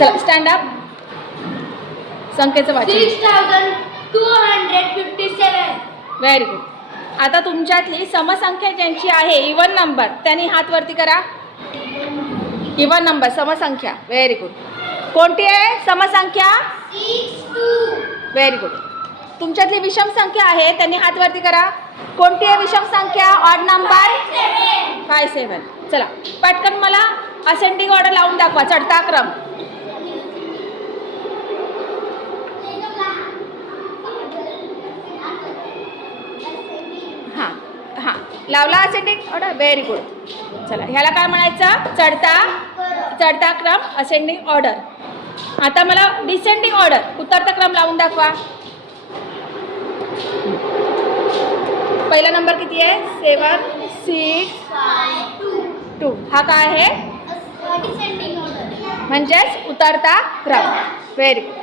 चला stand up. संख्येचं वाचन. 6257. Very good. आता तुमच्यातली समसंख्या ज्यांची आहे इवन नंबर त्यांनी हात वरती करा. इवन नंबर समसंख्या. Very good. कोणती आहे समसंख्या? 62. Very good. तुमच्यातली विषम संख्या आहे त्यांनी हात वरती करा. कोणती आहे विषम संख्या? Odd number 57. चला पटकन मला असेंडिंग ऑर्डर लावून दाखवा. चढता क्रम. हां हां लावला असेंडिंग ऑर्डर. Very good. चला ह्याला काय म्हणायचं? चढता क्रम असेंडिंग ऑर्डर. आता मला डिसेंडिंग ऑर्डर उतरता क्रम लावून दाखवा. पहिला नंबर किती आहे? 7 6 2. हा काय आहे? Descending order. म्हणजेच उतरता क्रम. Very good.